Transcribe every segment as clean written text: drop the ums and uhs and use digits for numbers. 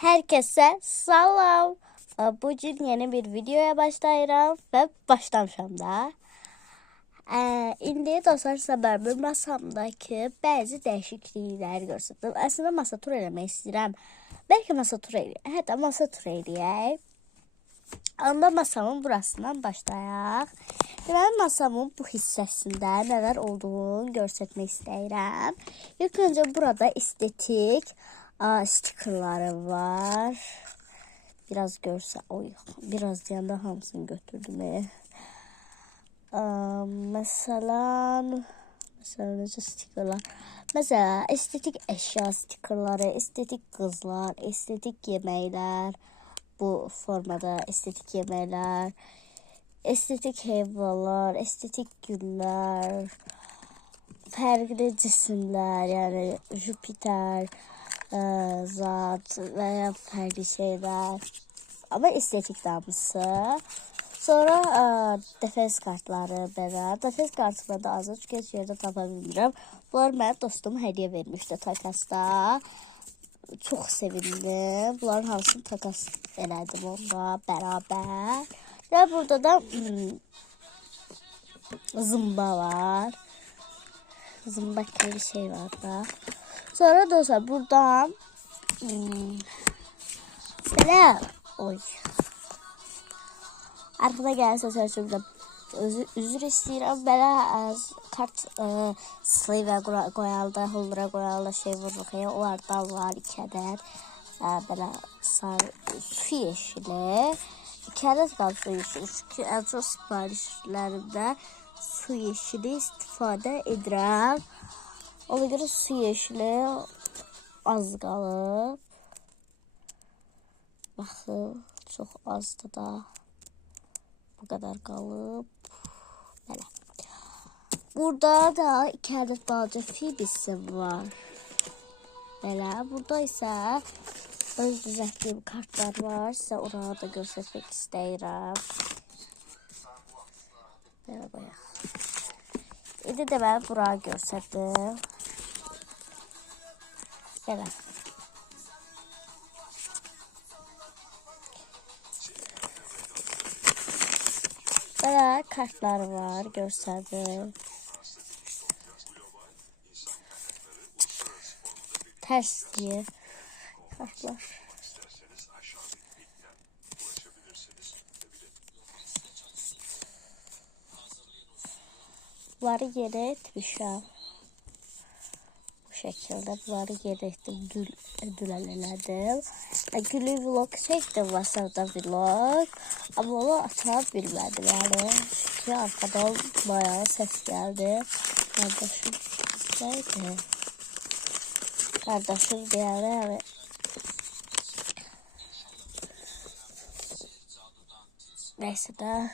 Herkese salam. Bugün yeni bir videoya başlayıram ve başlamışam da. İndi dostlar səbəbim masamdakı bəzi dəyişiklikləri göstərdim. Əslində masa tur eləmək istəyirəm. Bəlkə masa tur eləyək. Hətta masa tur eləyək. Onda masamın burasından başlayaq. Deməli masamın bu hissəsində nələr olduğunu göstərmək istəyirəm. İlk öncə burada estetik stikerləri var. Biraz görsə, biraz deyəndə hamısını götürdüm. Mesela necə stikerlər? Mesela estetik əşya stikerləri, estetik qızlar, estetik yeməklər, bu formada estetik yeməklər, estetik heyvanlar, estetik güllər, fərqli cisimlər, yəni Jupiter, zat və ya fərqli şeylər. Amma estetik damısı. Sonra defens kartları belə. Defens kartını da azı çünki heç yerdə tapa bilmirəm. Bunlar mənə dostum hədiyyə vermişdi takasda. Çox sevindim. Bunların hamısını takas elədim onunla bərabər. Və burada da zımba var. Zımba gibi bir şey var da. Sonra dostlar buradan belə arkada gəlsə sözümdə üzr istəyirəm. Belə kart slive qoyaldı, holdera qoyaldı, şey vururuq. Onlardan var 2 ədəd. Belə su yeşili. 2 ədəd qaldı su yeşili. Çünki ən çox siparişlərimdə su yeşili istifadə edirəm. Ona görə su yeşili az qalıb. Baxın, çox azdır da. Bu kadar qalıb. Belə. Burada da 2 ədəd balaca Phoebisi var. Belə. Burada isə öz düzəltdiyim kartlar var. Sizə orada da göstərmək istəyirəm. Belə qoyaq. İndi də mən bura göstərdim. Belə. Böyle kartlar var, gösterdim. Ters diye kartlar. Bunları yere etmişim. Bu şekilde bunları yere ettim, dülələdim. Gülü vlog çektim, WhatsApp'da vlog. Ama onu ata bilmədim yani. Çünkü arkadan bayağı ses geldi. Kardeşim neydi? Kardeşim yani. Neyse de.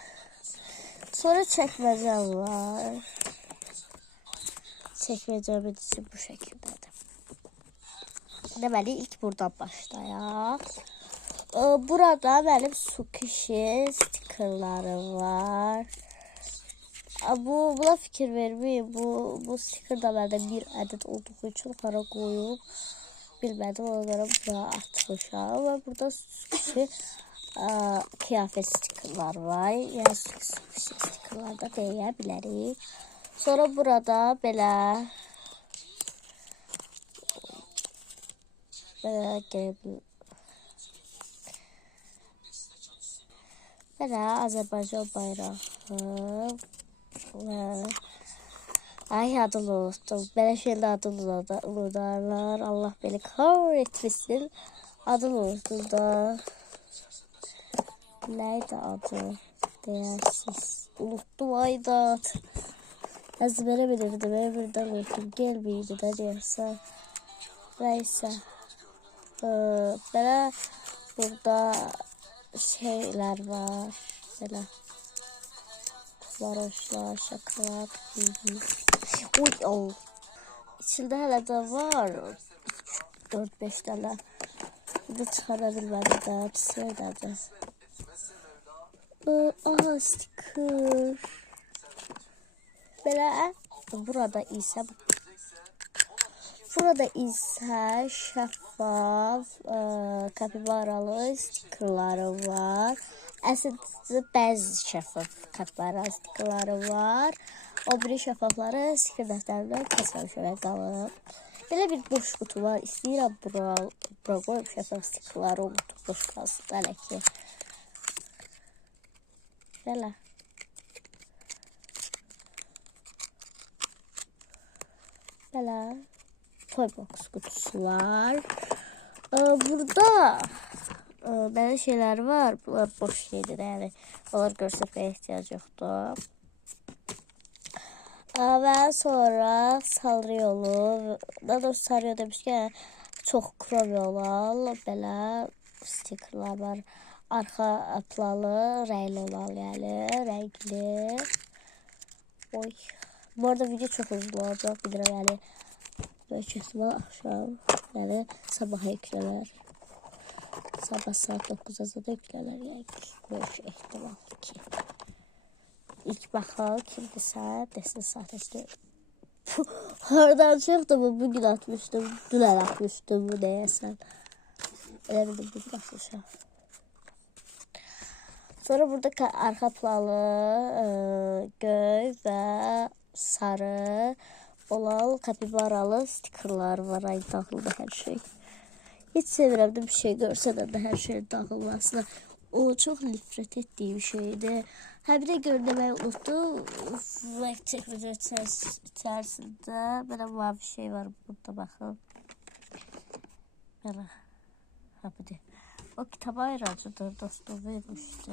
Sonra çekmecem var. Çekmecemin içi bu şekildedir. Deməli ilk buradan başlayaq. Burada benim su kişi stikerleri var. Buna fikir vermeyeyim. Bu stiker da bende bir adet olduğu için para koyup bilmedim, onlara buraya atmışam. Ve burada su kişi kıyafet stikerler var. Yani su kişi stikerler da deyilebiliriz. Sonra burada belə Azərbaycan bayrağı. Ay adını unuttum. Belə şeylə adını unudarlar. Allah beni kahretmesin. Adını unuttum da. Neydi adı? Değersiz. Unuttum aydat. Ezbere bilirdim. Birden unuttum. Gelmeydi de neyse. Neyse. Böyle burada şeyler var. Böyle varoşlar, şakalar, İçinde hele de var 4-5 tane. Bir de çıkarabilmedim de. Pisiyordu. Aha sticker. Böyle burada ise Burada isə şəffaf kapibaralı stikerləri var. Əslində bəzi şəffaf kapibaralı stikerləri var. O biri şəffafları stiker dəftərindən kəsməmişəm və qalıb. Belə bir boş qutu var. İstəyirəm bura qoyub şəffaf stikerləri unutub boş qalsın. Hələ ki. Belə. Belə. Toybox kutusu var. Burada belə şeyler var. Bunlar boş şeydir. Yəni onlar göstərməyə ehtiyac yoxdur. Və sonra sarı yolu, daha doğrusu sarı yol demişkən çox krovi olan belə stikerlər var. Arxa plalı, rəngli olan, yəni rəngli. Oy. Bu arada video çox uzun olacaq, bilirəm, yəni böyük ihtimal akşam, yəni sabaha yüklələr. Sabah saat 9-da yüklələr, yəni böyük ihtimal ki. İlk baxal kimdirsə, desin satışdır. Hardan çıxdı bu? Bugün atmışdım, dünən atmışdım bu deyəsən. Elə bildim, bugün atmışam. Sonra burada arxa plalı, göy və sarı olan kapibaralı stikerler var. Ay dağıldı her şey. Hiç sevirəm bir şey görsədən də hər şey dağılmasına. O çox nifrət etdiyim şeydir. Bir də görməyi unuttum. Vəkçək video içərisində belə mavi şey var burada, baxın. Belə. Bu de. O kitaba ayracıdır, dostum vermişdi.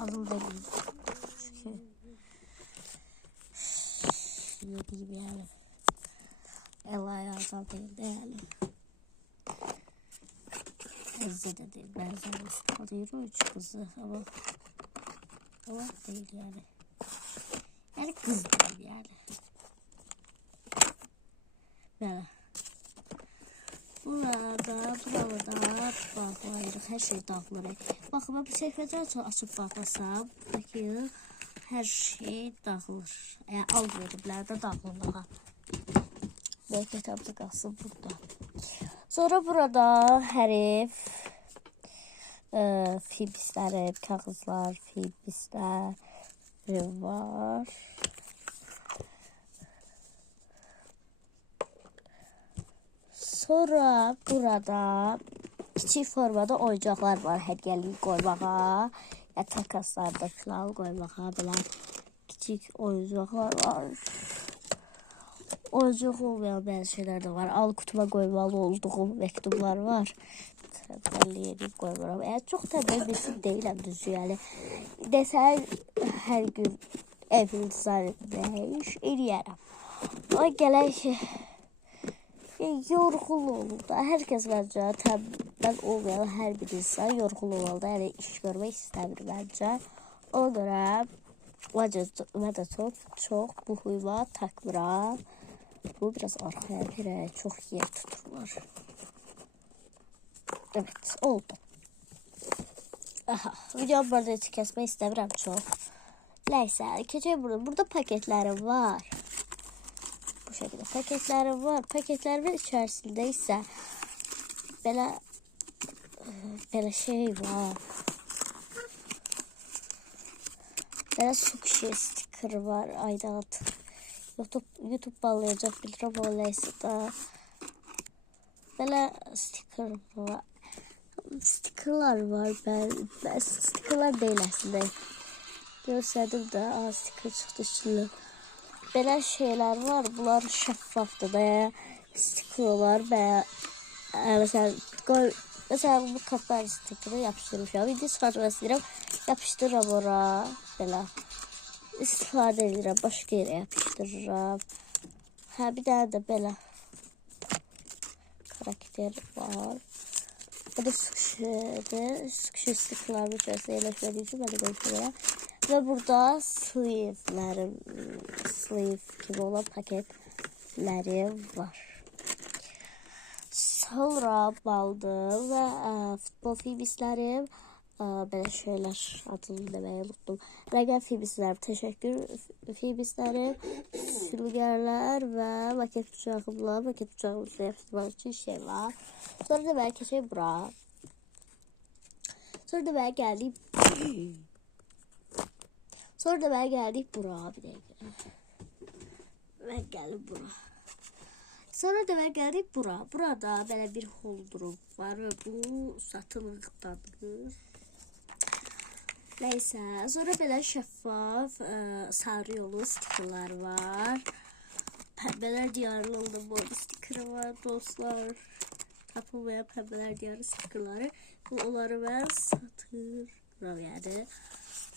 Adım da çünkü ne diyeyim yani. Ella'ya azal değil de yani. Ezze de değil. Benzemez. O değil o üç kızı ama Allah değil yani. Yani kız değil yani. Böyle. Burada bağlayırıq. Her şey dağılır. Baxın, ben bir səhifədən açıb bağlasam, buradakı her şey dağılır. Yani alt veriblər də dağılır. Böyük kitabda qalsın burada. Sonra burada hərif, fibisləri, kağızlar, fibislər var. Sonra burada kiçik formada oyuncaqlar var, hədiyyəlik qoymağa, ya takaslarda filan qoymağa, belə kiçik oyuncaqlar var. Oyuncaq olmayan bəzi şeylər də var. Al qutuma qoymalı olduğum məktublar var. Təbəli edib qoymuram. Çox təbəli birisi deyiləm düzü, yəni. Desən, hər gün evin dizaynında iş eləyərəm. O gələk ki, yorğun olur da. Hər kəs məncə təbəl olmayan hər bir insan yorğun olur da. Yəni iş görmək istəmir məncə. Ona görə mən də çox bu huyuma takmıram. Bu biraz arkaya bir çok yer tuturlar. Evet, oldu. Aha, videomu burada heç kəsmək istəmirəm çox. Nəysə, keçək burada. Burada paketlərim var. Bu şəkildə paketlərim var. Paketlərimin içərisində isə belə şey var. Belə sushi sticker var. Aydat. YouTube bağlayacaq bilirəm, o nəysə də. Belə sticker var. Stikerler var. Ben stikerler değil aslında. Gösterdim de stiker çıktı üstüne. Belə şeyler var. Bunlar şəffafdır da. Stikerler və mesela bu kaplar stikeri yapıştırmışam. Video çıxartmaq istəyirəm. Yapışdırıram ora. Belə. İstifadə edirəm. Başqa yerə yapışdırıram. Bir dənə də belə karakter var. Bu da sıkışı stikerler içerisinde yerleşmediği için ben de göstereyim. Ve burada sleeve gibi olan paketleri var. Sonra baldım ve futbol filmistlerim Belə şeylər adını deməyi unuttum. Rəqəm fibislər, təşəkkür fibisləri, sülgərlər və maket bıçağımla, maket bıçağımızda yapıştırmaq üçün şey var. Sonra deməli keçək bura. Sonra deməli gəldik. Sonra deməli gəldik bura. Bir dəqiqə. Və gəlib bura. Sonra deməli gəldik bura. Burada belə bir holdurum var və bu satılıqdadır. Neyse, sonra belə şəffaf sarı yolu stikerler var. Pembeler diyarlı bu stikeri var dostlar. Tapılmayan pembeler diyarlı stikerleri. Bu onları ben satıram yani.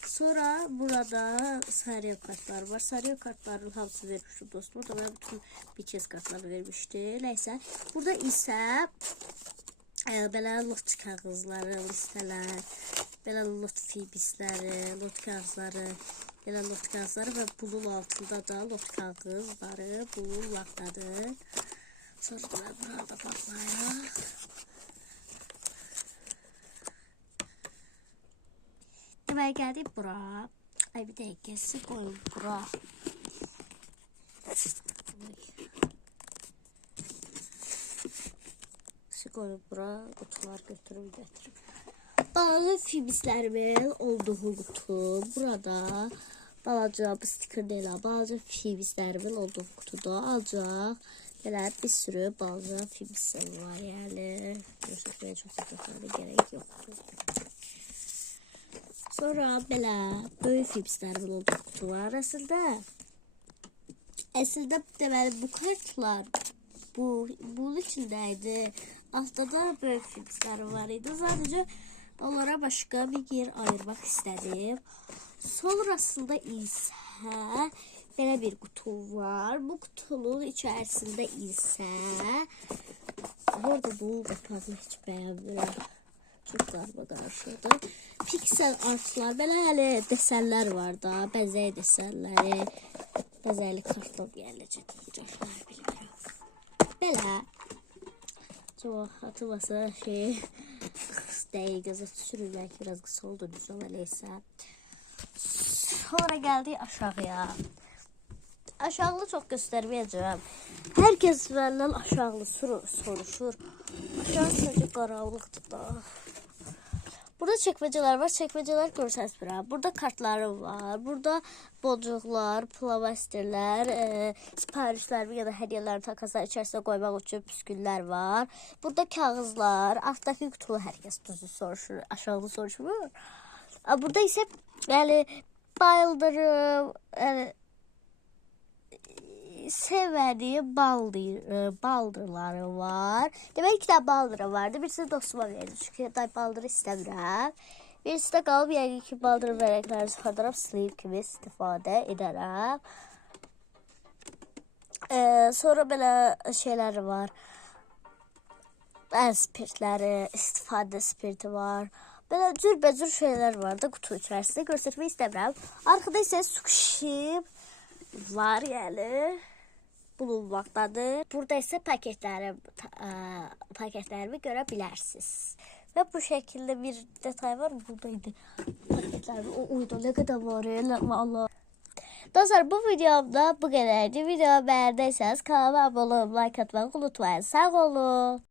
Sonra burada sarı kartlar var. Sarı kartların hamısı vermiştim dostum. Burada ben bütün bir kez kartları vermişti. Neyse, burada ise belə lot kağızları, listeler, belə lot fibisləri, lot kağızları, belə lot kağızları və bunun altında da lot kağızları bulunmaqdadır. Sonra da burada baxmayaq. Deməli gəldik bura. Ay bir dəqiqə, siz qoyun bura. Koyup bura kutular götürüp balaca fibislerimin olduğu kutu. Burada balaca bu stiker değil, balaca fibislerimin olduğu kutuda alacaq. Belə bir sürü balaca fibisler var yani. Göstermeye çok sıkıntı gerek yok. Sonra belə böyük fibislerimin olduğu kutu var. Əslində deməli bu kartlar bunun içindeydi. Altta da böyle fibisler var idi. Sadece onlara başka bir yer ayırmak istedim. Sonrasında ise böyle bir kutu var. Bu kutunun içerisinde ise burada bunun kapağını hiç beğenmiyorum. Çok karmakarışıktı. Piksel artlar, böyle hani desenler var da, bəzək desenleri, bəzəkli karton yerlecek olacaklar bilmiyorum. Belə çok hatırlasa şey değil, göze sürür belki biraz kısa oldu düz ama neyse. Sonra geldi aşağıya. Aşağılı çok göstermeyeceğim. Herkes benden aşağılı soruşur. Aşağı sadece karanlıktı da. Burada çekmeceler var. Çekmeceler görsəniz bura. Burada kartlarım var. Burada boncuklar, plavasterler, siparişler ya da hediyeler takaslar içerisine koymak için püsküller var. Burada kağızlar. Alttaki kutulu herkes düzü soruşur. Aşağılı soruşur. Burada ise yani bayıldırım. Yani sevmediği baldırları var. Demek ki de baldırı vardı. Birisi dostuma verdi. Çünkü da baldırı istemiyorum. Birisi de qalıb yəqin ki baldırı vərəqləri çıxardaraq sleeve kimi istifadə edərəm. Sonra belə şeyler var. Spirtləri, istifadə spirti var. Belə cürbəcür şeyler var da kutu içərisində. Göstərmək istəmirəm. Arkada isə sukşib var yani. Bulunmaktadır. Burada ise paketlerimi görebilirsiniz. Ve bu şekilde bir detay var. Buradaydı. Paketlerimi o uydu. Ne kadar var ya. Allah. Dostlar bu videomda bu kadardı. Videomu beğendiyseniz kanalıma abone olup like atmayı unutmayın. Sağ olun.